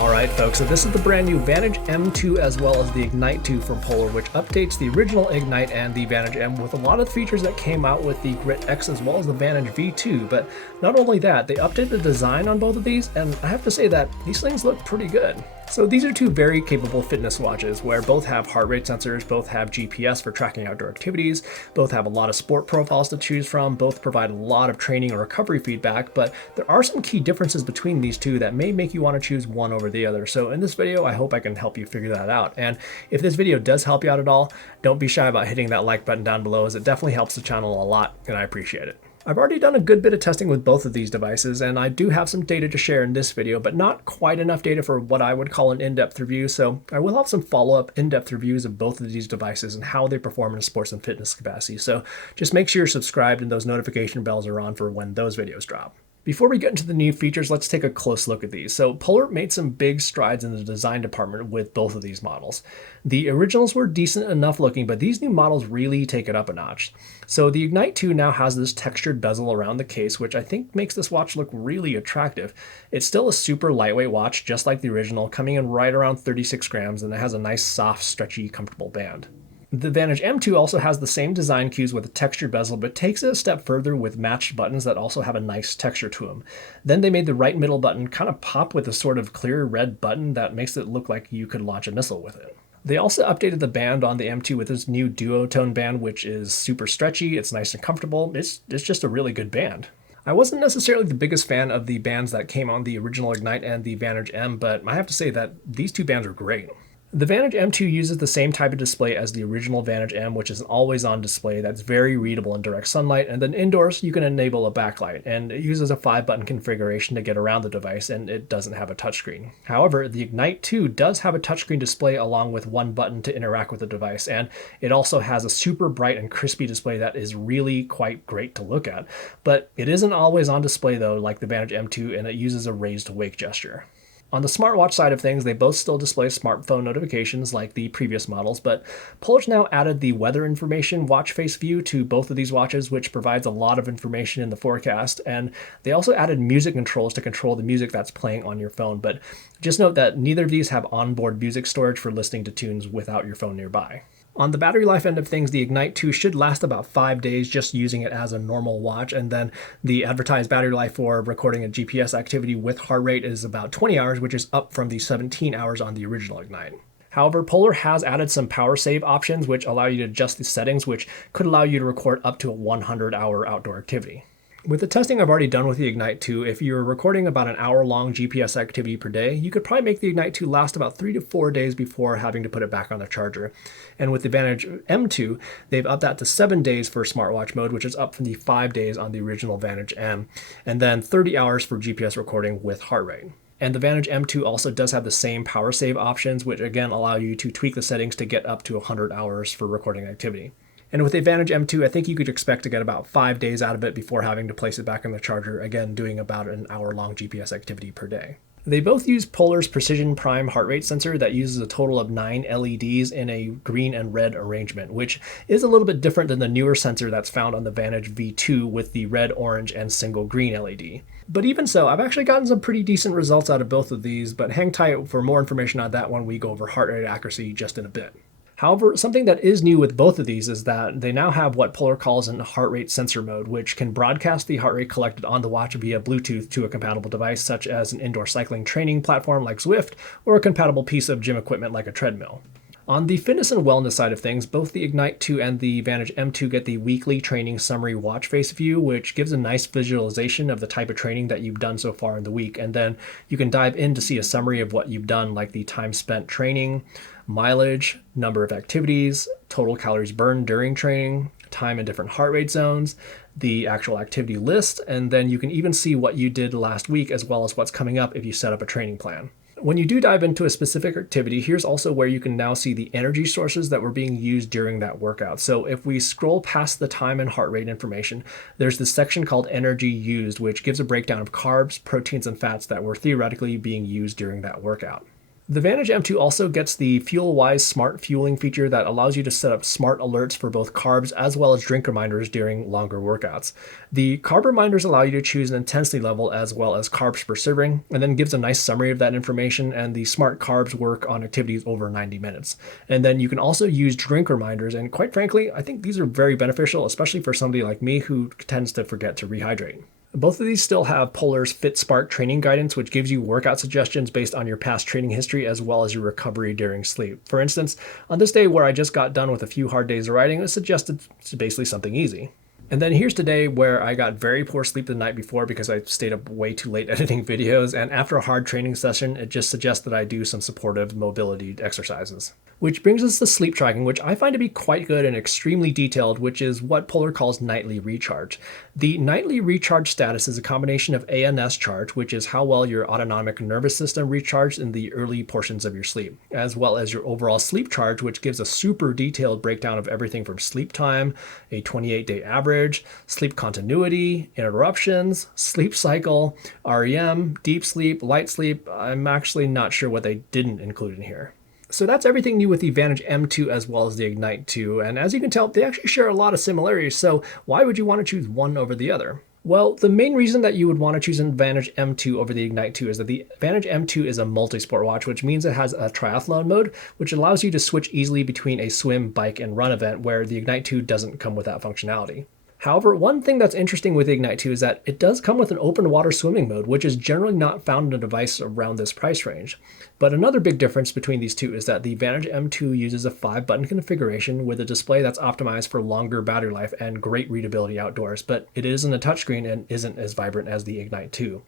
Alright folks, so this is the brand new Vantage M2 as well as the Ignite 2 from Polar, which updates the original Ignite and the Vantage M with a lot of features that came out with the Grit X as well as the Vantage V2. But not only that, they updated the design on both of these, and I have to say that these things look pretty good. So these are two very capable fitness watches where both have heart rate sensors, both have GPS for tracking outdoor activities, both have a lot of sport profiles to choose from, both provide a lot of training and recovery feedback, but there are some key differences between these two that may make you want to choose one over the other. So in this video, I hope I can help you figure that out. And if this video does help you out at all, don't be shy about hitting that like button down below, as it definitely helps the channel a lot and I appreciate it. I've already done a good bit of testing with both of these devices, and I do have some data to share in this video, but not quite enough data for what I would call an in-depth review, so I will have some follow-up in-depth reviews of both of these devices and how they perform in a sports and fitness capacity. So just make sure you're subscribed and those notification bells are on for when those videos drop. Before we get into the new features, let's take a close look at these. So Polar made some big strides in the design department with both of these models. The originals were decent enough looking, but these new models really take it up a notch. So the Ignite 2 now has this textured bezel around the case, which I think makes this watch look really attractive. It's still a super lightweight watch, just like the original, coming in right around 36 grams, and it has a nice, soft, stretchy, comfortable band. The Vantage M2 also has the same design cues with a textured bezel, but takes it a step further with matched buttons that also have a nice texture to them. Then they made the right middle button kind of pop with a sort of clear red button that makes it look like you could launch a missile with it. They also updated the band on the M2 with this new duotone band, which is super stretchy, it's nice and comfortable, it's just a really good band. I wasn't necessarily the biggest fan of the bands that came on the original Ignite and the Vantage M, but I have to say that these two bands are great. The Vantage M2 uses the same type of display as the original Vantage M, which is an always-on display that's very readable in direct sunlight, and then indoors you can enable a backlight, and it uses a 5-button configuration to get around the device, and it doesn't have a touchscreen. However, the Ignite 2 does have a touchscreen display along with one button to interact with the device, and it also has a super bright and crispy display that is really quite great to look at. But it isn't always on display though, like the Vantage M2, and it uses a raised wake gesture. On the smartwatch side of things, they both still display smartphone notifications like the previous models, but Polar's now added the weather information watch face view to both of these watches, which provides a lot of information in the forecast, and they also added music controls to control the music that's playing on your phone, but just note that neither of these have onboard music storage for listening to tunes without your phone nearby. On the battery life end of things, the Ignite 2 should last about 5 days just using it as a normal watch, and then the advertised battery life for recording a GPS activity with heart rate is about 20 hours, which is up from the 17 hours on the original Ignite. However, Polar has added some power save options which allow you to adjust the settings, which could allow you to record up to a 100-hour outdoor activity. With the testing I've already done with the Ignite 2, if you're recording about an hour-long GPS activity per day, you could probably make the Ignite 2 last about 3 to 4 days before having to put it back on the charger. And with the Vantage M2, they've upped that to 7 days for smartwatch mode, which is up from the 5 days on the original Vantage M, and then 30 hours for GPS recording with heart rate. And the Vantage M2 also does have the same power save options, which again allow you to tweak the settings to get up to 100 hours for recording activity. And with the Vantage M2, I think you could expect to get about 5 days out of it before having to place it back on the charger, again doing about an hour-long GPS activity per day. They both use Polar's Precision Prime heart rate sensor that uses a total of 9 LEDs in a green and red arrangement, which is a little bit different than the newer sensor that's found on the Vantage V2 with the red, orange, and single green LED. But even so, I've actually gotten some pretty decent results out of both of these, but hang tight for more information on that when we go over heart rate accuracy just in a bit. However, something that is new with both of these is that they now have what Polar calls an heart rate sensor mode, which can broadcast the heart rate collected on the watch via Bluetooth to a compatible device, such as an indoor cycling training platform like Zwift, or a compatible piece of gym equipment like a treadmill. On the fitness and wellness side of things, both the Ignite 2 and the Vantage M2 get the weekly training summary watch face view, which gives a nice visualization of the type of training that you've done so far in the week. And then you can dive in to see a summary of what you've done, like the time spent training, mileage, number of activities, total calories burned during training, time in different heart rate zones, the actual activity list, and then you can even see what you did last week as well as what's coming up if you set up a training plan. When you do dive into a specific activity, here's also where you can now see the energy sources that were being used during that workout. So if we scroll past the time and heart rate information, there's this section called energy used, which gives a breakdown of carbs, proteins, and fats that were theoretically being used during that workout. The Vantage M2 also gets the FuelWise smart fueling feature that allows you to set up smart alerts for both carbs as well as drink reminders during longer workouts. The carb reminders allow you to choose an intensity level as well as carbs per serving, and then gives a nice summary of that information, and the smart carbs work on activities over 90 minutes. And then you can also use drink reminders, and quite frankly, I think these are very beneficial, especially for somebody like me who tends to forget to rehydrate. Both of these still have Polar's FitSpark training guidance, which gives you workout suggestions based on your past training history as well as your recovery during sleep. For instance, on this day where I just got done with a few hard days of riding, it was suggested basically something easy. And then here's today where I got very poor sleep the night before because I stayed up way too late editing videos, and after a hard training session, it just suggests that I do some supportive mobility exercises. Which brings us to sleep tracking, which I find to be quite good and extremely detailed, which is what Polar calls nightly recharge. The nightly recharge status is a combination of ANS charge, which is how well your autonomic nervous system recharged in the early portions of your sleep, as well as your overall sleep charge, which gives a super detailed breakdown of everything from sleep time, a 28-day average, sleep continuity, interruptions, sleep cycle, REM, deep sleep, light sleep. I'm actually not sure what they didn't include in here. So that's everything new with the Vantage M2 as well as the Ignite 2, and as you can tell, they actually share a lot of similarities, so why would you want to choose one over the other? Well, the main reason that you would want to choose an Vantage M2 over the Ignite 2 is that the Vantage M2 is a multi-sport watch, which means it has a triathlon mode, which allows you to switch easily between a swim, bike, and run event, where the Ignite 2 doesn't come with that functionality. However, one thing that's interesting with the Ignite 2 is that it does come with an open water swimming mode, which is generally not found in a device around this price range. But another big difference between these two is that the Vantage M2 uses a 5-button configuration with a display that's optimized for longer battery life and great readability outdoors, but it isn't a touchscreen and isn't as vibrant as the Ignite 2.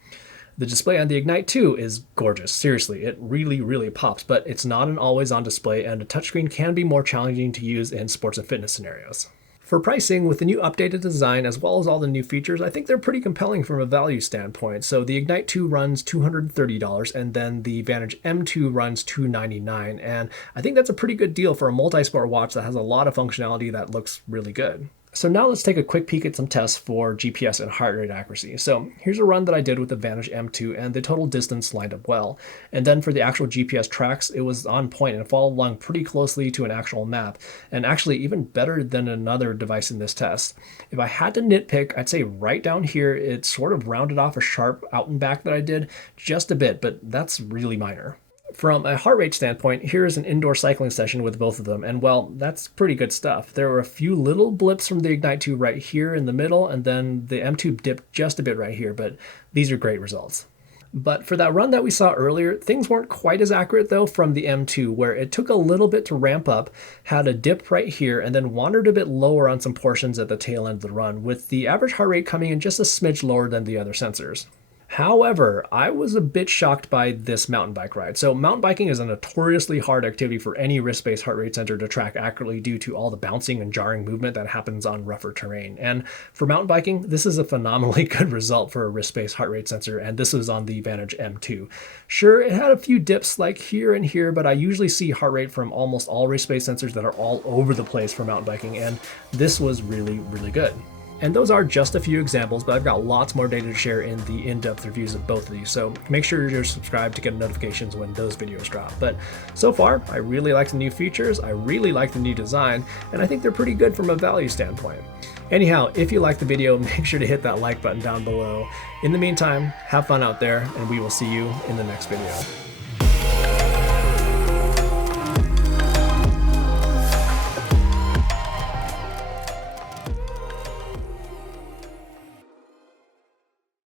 The display on the Ignite 2 is gorgeous. Seriously, it really pops, but it's not an always-on display, and a touchscreen can be more challenging to use in sports and fitness scenarios. For pricing, with the new updated design as well as all the new features, I think they're pretty compelling from a value standpoint. So the Ignite 2 runs $230, and then the Vantage M2 runs $299, and I think that's a pretty good deal for a multi-sport watch that has a lot of functionality that looks really good. So now let's take a quick peek at some tests for GPS and heart rate accuracy. So here's a run that I did with the Vantage M2, and the total distance lined up well. And then for the actual GPS tracks, it was on point and followed along pretty closely to an actual map, and actually even better than another device in this test. If I had to nitpick, I'd say right down here, it sort of rounded off a sharp out and back that I did just a bit, but that's really minor. From a heart rate standpoint, here is an indoor cycling session with both of them, and well, that's pretty good stuff. There were a few little blips from the Ignite 2 right here in the middle, and then the M2 dipped just a bit right here, but these are great results. But for that run that we saw earlier, things weren't quite as accurate though from the M2, where it took a little bit to ramp up, had a dip right here, and then wandered a bit lower on some portions at the tail end of the run, with the average heart rate coming in just a smidge lower than the other sensors. However, I was a bit shocked by this mountain bike ride. So mountain biking is a notoriously hard activity for any wrist-based heart rate sensor to track accurately due to all the bouncing and jarring movement that happens on rougher terrain. And for mountain biking, this is a phenomenally good result for a wrist-based heart rate sensor, and this was on the Vantage M2. Sure, it had a few dips like here and here, but I usually see heart rate from almost all wrist-based sensors that are all over the place for mountain biking, and this was really good. And those are just a few examples, but I've got lots more data to share in the in-depth reviews of both of these, so make sure you're subscribed to get notifications when those videos drop. But so far, I really like the new features, I really like the new design, and I think they're pretty good from a value standpoint. Anyhow, if you liked the video, make sure to hit that like button down below. In the meantime, have fun out there, and we will see you in the next video.